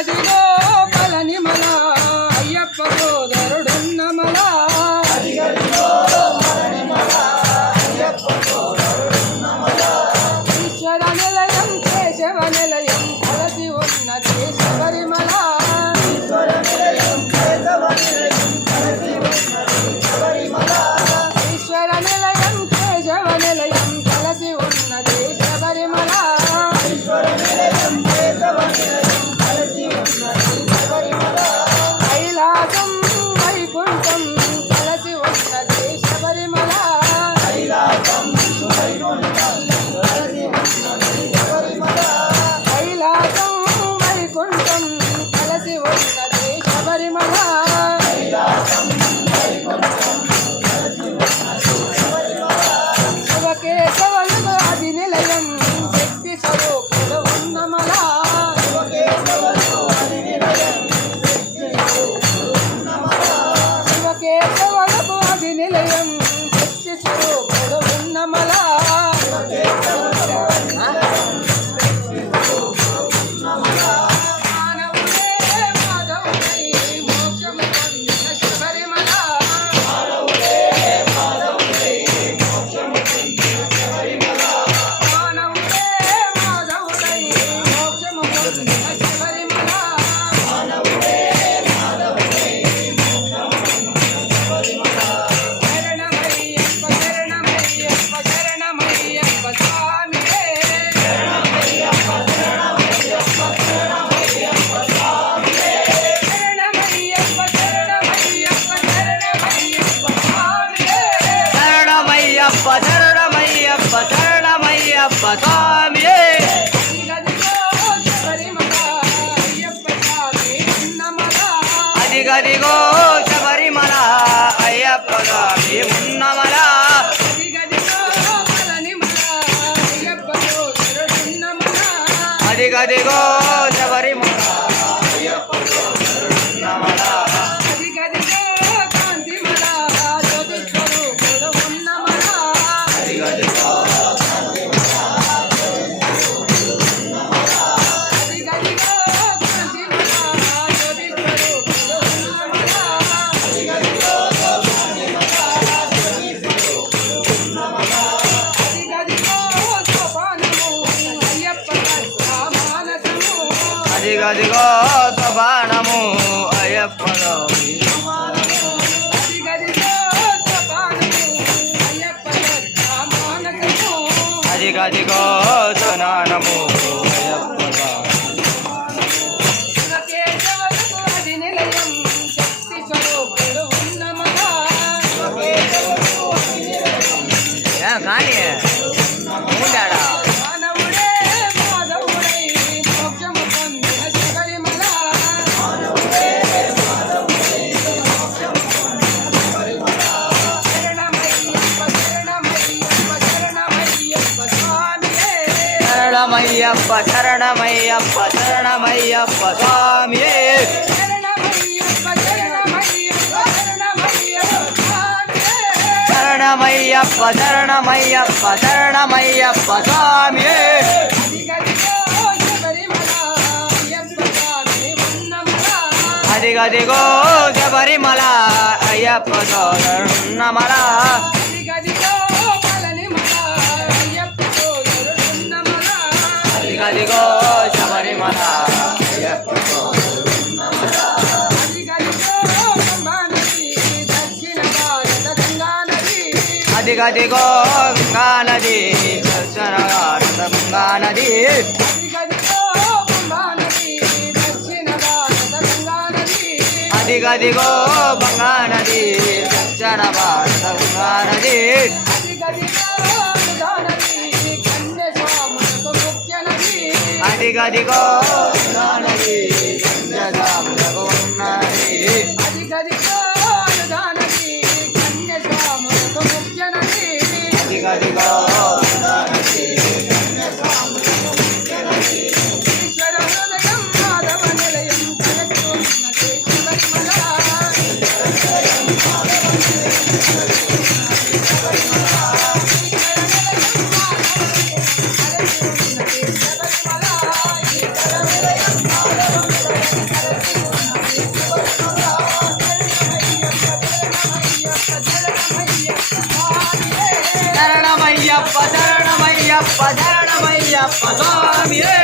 అదిగదిగో పళనిమల అయ్యప్ప సోదరుడున్న మల ఈశ్వర నిలయం కేశవ నిలయం కలసి ఉన్నది శబరిమల ఈశ్వర నిలయం కేశవ నిలయం కలసి ఉన్నది శబరిమల కైలాసం వైకుంఠం కలసి ఉన్నది శబరిమల కైలాసం వైకుంఠం కలసి ఉన్నది శబరిమల శివకేశవులకు అది నిలయం శక్తి స్వరూపుడు ఉన్నమల శివకేశవులకు అది నిలయం శక్తి స్వరూపుడు ఉన్నమల మానవుడే మాధవుడై మోక్షము పొందిన శబరిమల మానవుడే మాధవుడై మోక్షము పొందిన శబరిమల శరణమయ్యప్ప శరణమయ్యప్ప శరణమయ్యప్ప స్వామియే శరణమయ్యప్ప శరణమయ్యప్ప శరణమయ్యప్ప స్వామియే శరణమయ్యప్ప శరణమయ్యప్ప శరణమయ్యప్ప స్వామియే అదిగదిగో శబరిమల అయ్యప్ప స్వామి ఉన్నమల అదిగదిగో శబరిమల అయ్యప్ప స్వామి ఉన్నమల అదిగదిగో శబరిమల అయ్యప్ప ఉన్నమల అదిగదిగో కాంతిమల జ్యోతి స్వరూపుడు ఉన్నమల అదిగదిగో అదిగదిగో కాంతిమల జ్యోతి స్వరూపుడు ఉన్నమల అదిగదిగో సోపానము అయ్యప్ప మానసము అదిగదిగో సోపానము అయ్యప్ప స్వామి అదిగదిగో సోపానము అయ్యప్ప మానసము అదిగదిగో స్నానము అయ్యప్ప స్వామి శివకేశవులకు అది నిలయం శక్తి స్వరూపుడు ఉన్నమల కానీ ఉండాడా మానవుడే మాధవుడై మోక్షము పొందిన శబరిమల శరణమయ్యప్ప శరణమయ్యప్ప శరణమయ్యప్ప స్వామియే శరణమయ్యప్ప శరణమయ్యప్ప శరణమయ్యప్ప స్వామియే శరణమయ్యప్ప శరణమయ్యప్ప శరణమయ్యప్ప స్వామియే శరణమయ్యప్ప శరణమయ్యప్ప శరణమయ్యప్ప స్వామియే అదిగదిగో శబరిమల అయ్యప్ప స్వామి ఉన్నమల అదిగదిగో శబరిమల అయ్యప్ప సోదరున్నమల అదిగదిగో పళనిమల అయ్యప్ప సోదరుడున్నమల అదిగదిగో శబరిమల అయ్యప్ప అదిగదిగో గంగానది దక్షిణ భారత గంగానది అదిగదిగో గంగా నది దర్శన గంగా నది అదిగదిగో గంగానది దక్షిణ భారత గంగానది అదిగదిగో గంగా నది దర్శన భారత గంగా నది అదిగదిగో అనుదానది కన్యస్వాములకు ముఖ్య నది అదిగదిగో గంగా నది కన్యస్వాములకు ఉన్నది అదిగదిగో అనుదానది కన్యస్వాములకు ముఖ్య నది అదిగదిగో గంగా నది ఈశ్వర హృదయం మాధవ నిలయం కలసి ఉన్నది శబరిమల ఈశ్వర నిలయం మాధవ నిలయం కలసి ఉన్నది శబరిమల ఈశ్వర నిలయం శరణమయ్యప్ప శరణమయ్యప్ప శరణమయ్యప్ప స్వామియే